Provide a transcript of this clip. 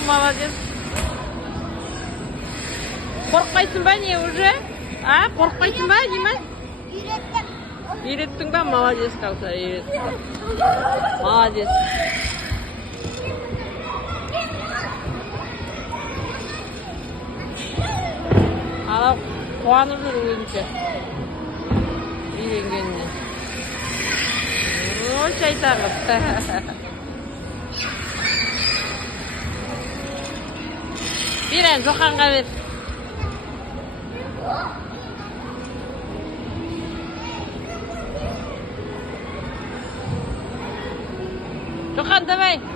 молодец. Korkmayısın ben niye уже? Ha? Korkmayısın ben değil mi? Үйреттің ба? Молодец, Каусар, үйреттің. Молодец. Ана қуанып жүр өзінше. Үйренгеніне. Ой, шайтан қыз. Берен, Жоқанға бер. Жоқан, давай.